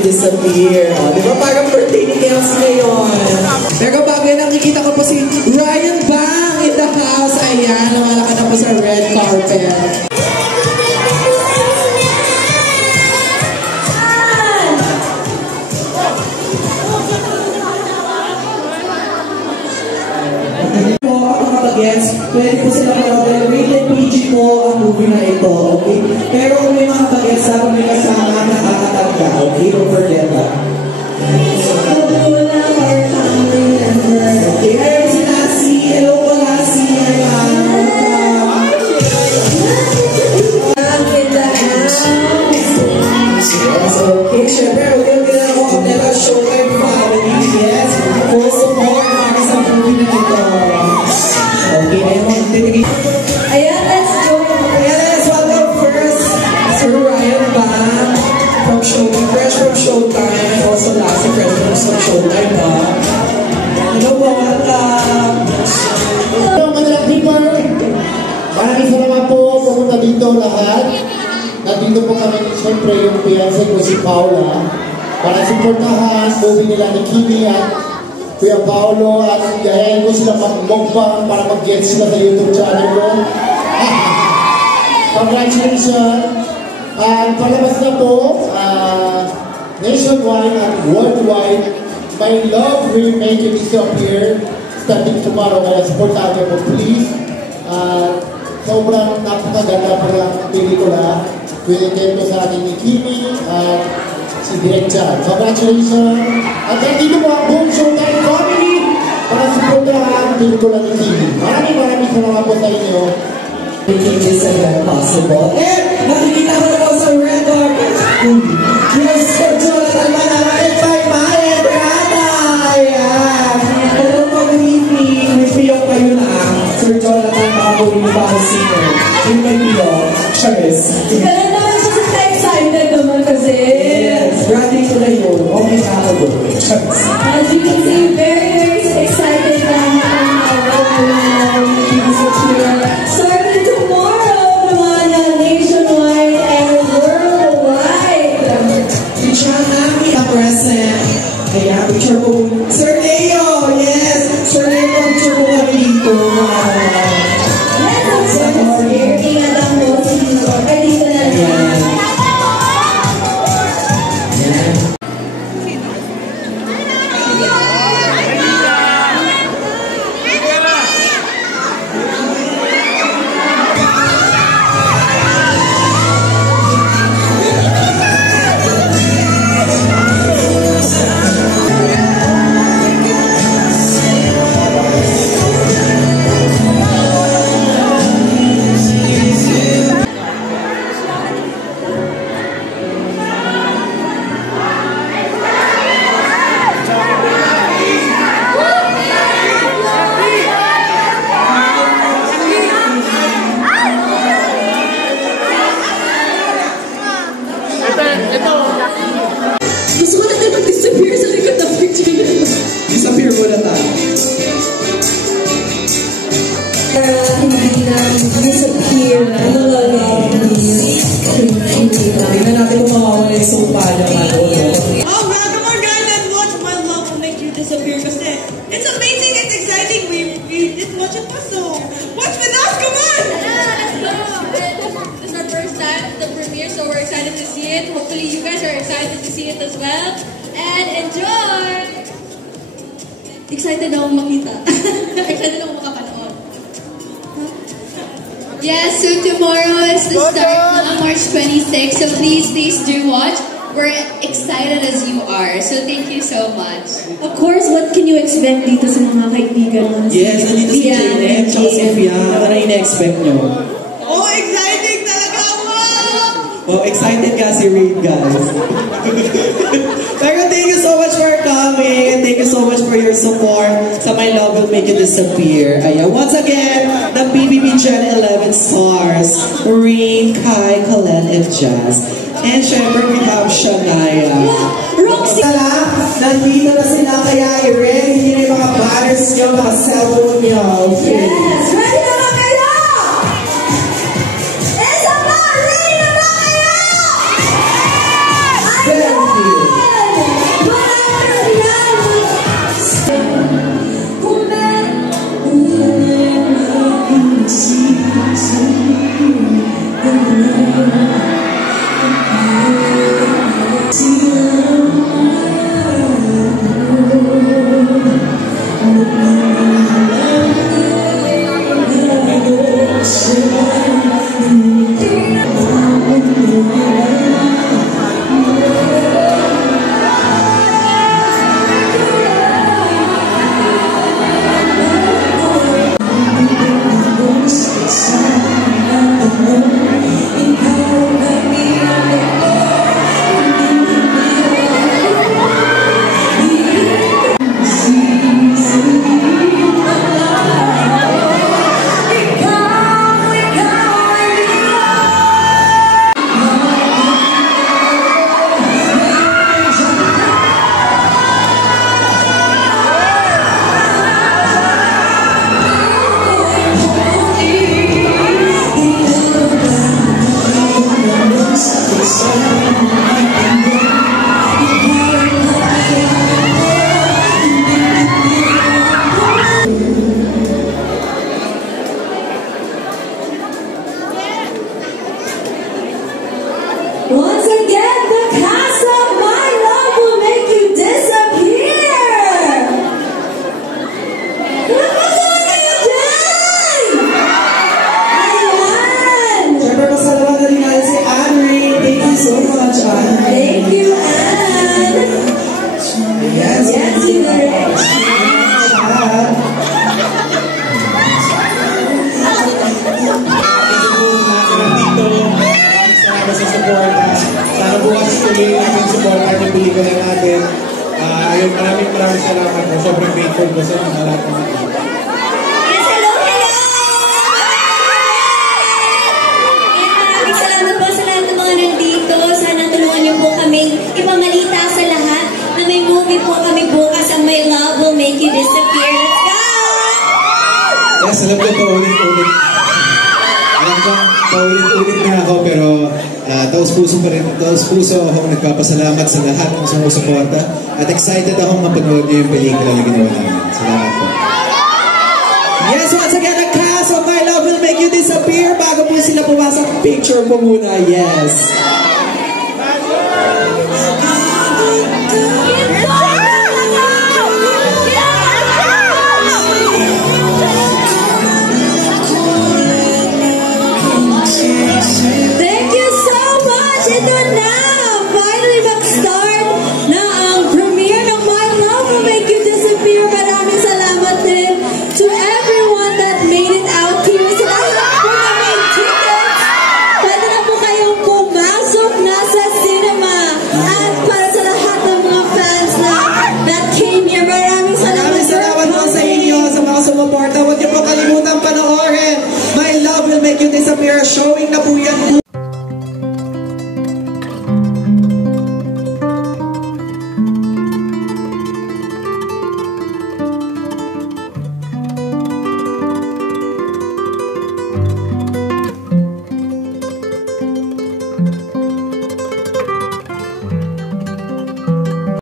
Disappear. O, di ba parang birthday ni Kelsey ngayon? Pero bago yan, nakikita ko po si Ryan Bang in the house. Ayan, lumalakad na po sa red carpet. Pwede po sila mag-order. Rated PG po ang movie na ito, okay? Pero kung may mga bagets, dapat may kasama nakakatagda, okay? Don't forget that. Okay, ayun si Lassie. Hello po, Lassie. Okay, syempre, okay na ako ang Nela Showtime family. Yes, full support para sa movie na ito. Okay, ayan, let's go. Ayan, let's welcome first Sir Ryan Bang from Showtime, fresh from Showtime, and also last fresh from Showtime. Hello po, welcome. Hello, Manila people. Maraming salamat po pumunta dito lahat. Nandito po kami, siyempre, yung fiancé ko si Paula para supportahan movie nila ni Kimi at Kuya Paolo, at gayahin ko sila mag-mukbang para mag-get sila sa YouTube channel ko. Congratulations! And palabas na po, nationwide and worldwide, My Love Will Make You Disappear, starting tomorrow. Kaya supportahan ko po, please. Sobrang napakaganda pa lang pelikula. Pinigyan ko sa akin ni Kimi at si Direk Chan. Congratulations! At nandito po ang buong Showtime family para supportahan pelikula ni Kimi. Maraming salamat po sa inyo. Making this event possible. And nakikita ko na po sa red carpet. Yes, Sir Jonathan Manarain by Maya Brata. Ayan. Hello po, good evening. May piyok kayo na. Sir Jonathan, baka po rin ba ang singer? Yung may piyok. Charis. Kaya naman siya sa excited naman kasi. Yes, graduate ko na yun. Okay na ako. Charis. As you can see, very excited na starting tomorrow naman nationwide and worldwide. Picture namin ang present. Ayan, picture po. Sir Leo, yes. Sir Leo, picture po kami dito. Yes, of course. Ingat ang mo. Dito na lang. Gusto ko natin mag-disappear sa likod ng picture na ito. Disappear mo na tayo. Hindi na disappear. Ano lang Tingnan natin kung mawawala yung sopa naman. Oh, welcome on guys and watch My Love Will Make You Disappear kasi it's amazing, it's exciting. We didn't watch it before, so watch with us, come on! This is our first time at the premiere, so we're excited to see it. Hopefully you guys are excited to see it as well. And enjoy! excited akong makita. Excited akong makapanood. Yes, so tomorrow is the start of March 26, so please do watch. We're excited as you are, so thank you so much. Of course, what can you expect dito sa mga kaibigan mo? Yes, nandito si Janet, tsaka si Fiang. Ano ina-expect nyo? Oh, exciting talaga! Wow! Oh, excited ka si Reid, guys. Pero thank you so much for namin. Thank you so much for your support sa My Love Will Make You Disappear. Ayan, once again, the BBB Gen 11 stars, Rain, Kai, Colette, and Jazz. And syempre, we have Shania. Roxy! Nandito na sila, kaya i-ready nyo yung mga banners nyo, mga cellphone nyo. Okay. Yes! Ready na ba kayo? Isa pa! Ready na ba kayo? Thank you. Once again, the cast of My Love Will Make You Disappear! Napatuloy kayo dyan! Ayan! Siyempre, masalamat na rin natin si Anne. Thank you so much, Anne. Thank you, Anne! Yes, Yes, you direct. Salamat sa suporta. Sana bukas tuloy natin suporta yung pelikula natin. Ayun, maraming salamat po. Sobrang grateful ko sa mga lahat ng mga. Yes, hello, hello! Maraming salamat po sa lahat ng mga nandito. Sana tulungan niyo po kaming ipamalita sa lahat na may movie po kami bukas ang My Love Will Make You Disappear. Let's go! Yes, alam ko paulit-ulit. Alam ko, paulit-ulit na ako pero taus-puso pa rin. Taus-puso akong nagpapasalamat sa lahat ng sumusuporta at excited akong mapanood niyo yung pelikula na ginawa namin. Salamat po. Yes, once again, the cast of My Love Will Make You Disappear. Bago po sila pumasok, picture po muna. Yes.